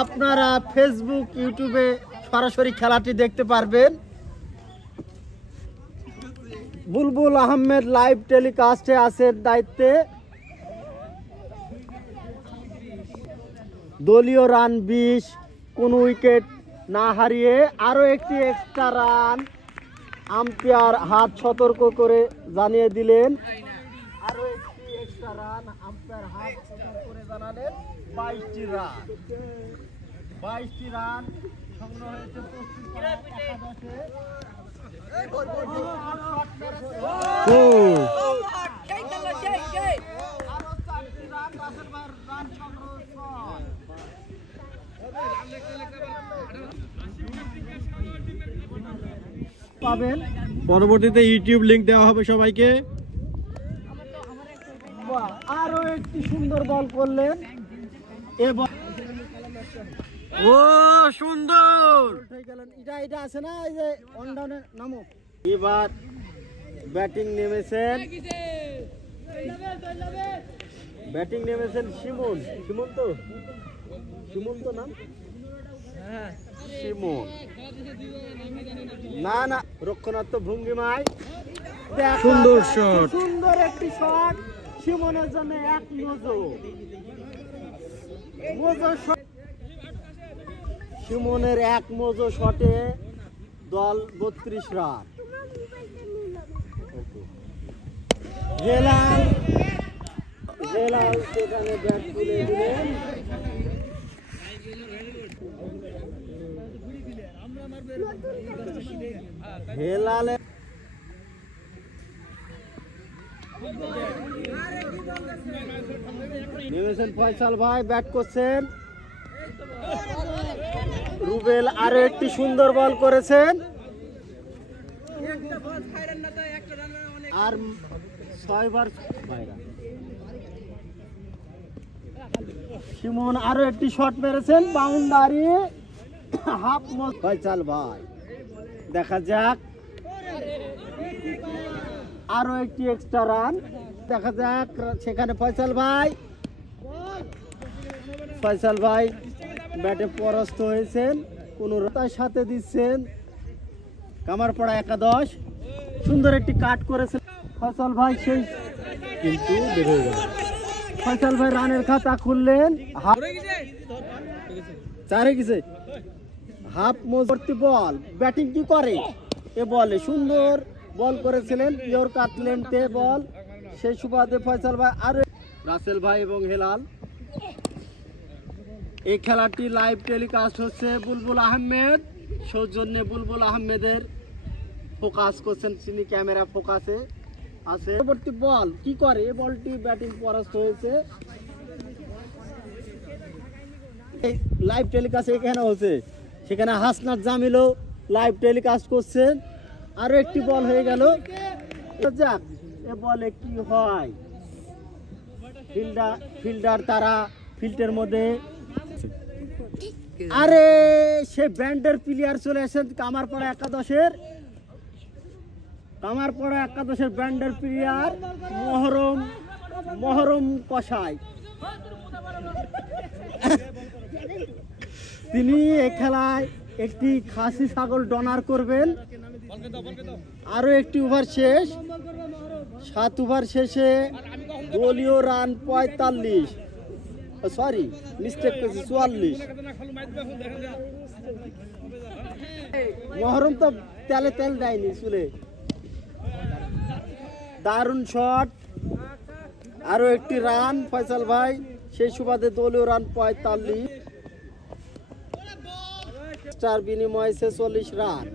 আপনারা ফেসবুক ইউটিউবে সরাসরি খেলাটি দেখতে পারবেন। বুলবুল আহমেদ লাইভ টেলিকাস্টে আছেন দায়িত্বে। দলীয় রান 20, কোনো উইকেট না হারিয়ে আরও একটি এক্সট্রা রান আম্পায়ার হাত সতর্ক করে জানিয়ে দিলেন। আরও একটি এক্সট্রা রান আম্পায়ার হাত সতর্ক করে জানালেন। 22টি রান, 22টি রান সংগ্রহ হয়েছে পশ্চিমবঙ্গ একাদশে। পাবেন পরবর্তীতে ইউটিউব লিংক দেওয়া হবে সবাইকে। আরো একটি সুন্দর বল করলেন এবং ও সুন্দর এটা আছে না, এই যে অন ডাউনে নামো। এবার ব্যাটিং নেমেছেন শিমুন তো নাম শিমুন না রক্ষণাত্মক ভঙ্গিমায় সুন্দর শট, সুন্দর একটি শট শিমনের জন্য। এক মজো শট, শিমনের এক মজো শটে দল 32 রান। হেলাল সেখানে ব্যাট তুলে দিলেন। হেলালে নেমেছেন ফয়সাল ভাই, ব্যাট করছেন। রুবেল আরো একটি সুন্দর বল করেছেন আর 6 বার বাইরা। শিমন আরো একটি শট মেরেছেন, বাউন্ডারি হাফ। ফয়সাল ভাই দেখা যাক, আরো একটি এক্সট্রা রান দেখা যাক সেখানে। ফয়সাল ভাই ব্যাটে পরাস্ত হয়েছেন, কোন রতার সাথে দিচ্ছেন। কামারপাড়া একাদশ সুন্দর একটি কাট করেছেন ফয়সাল ভাই, সেই কিন্তু বের হয়ে গেল। ফয়সাল ভাই রানের খাতা খুললেন। চারে গেছে হাফ মজবর্তী বল। ব্যাটিং কি করে এ বলে, সুন্দর বল করেছিলেন পিওর কাটলেন্টে বল। সেই সুবাদে ফয়সাল ভাই আর রাসেল ভাই এবং হেলাল। এই খেলাটি লাইভ টেলিকাস্ট হচ্ছে বুলবুল আহমেদ সৌজন্যে। বুলবুল আহমেদের ফোকাস করছেন তিনি, ক্যামেরা ফোকাসে আছে। পরবর্তী বল কি করে, এই বলটি ব্যাটিং পরাস্ত হয়েছে। এই লাইভ টেলিকাস্ট এখানে হচ্ছে, সেখানে হাসনাত জামিলও লাইভ টেলিকাস্ট করছেন। আরো একটি বল হয়ে গেল। যাক এ বলে কি হয়, ফিল্ডার তারা ফিল্ডের মধ্যে। আরে সে ব্যান্ডের প্লেয়ার চলে আসেন কামারপাড়া একাদশের ব্যান্ডের প্লেয়ার মহরম কসাই। তিনি এই খেলায় একটি খাসি ছাগল ডনার করবেন। আরো একটি ওভার শেষ, 7 ওভার শেষে দলীয় রান 45, সরি মিস্টেক করেছি 44। মহরম তো তেল দেয়নি চুলে। দারুণ শট, আরো একটি রান ফয়সাল ভাই, সেই সুবাদে দলীয় রান 45। চার বিনিময়ে 46 রান।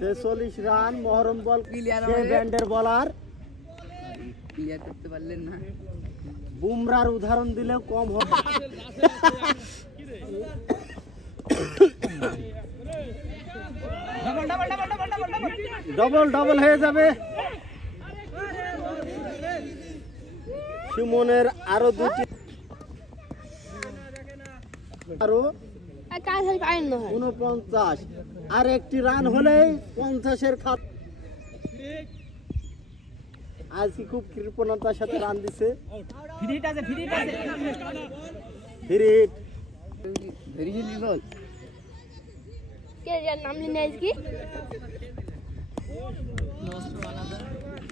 46 রান মহরম বল ব্যান্ডের বলার। ক্লিয়ার করতে পারলেন না, বুমরার উদাহরণ দিলেও কম হবে। ডবল হয়ে যাবে। সুমনের আরো দুটি, আরো 49, আর একটি রান হলেই 50-এর খাত। আজকে খুব কৃপণতার সাথে রান দিছে। ফ্রিট আছে হিট ভেরি বল কে যার নাম লিনে আজকে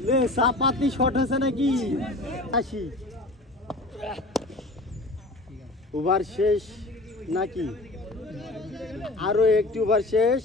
লে সাপাতি শট হয়েছে নাকি? আসি ওভার শেষ নাকি? আরো একটি ওভার শেষ।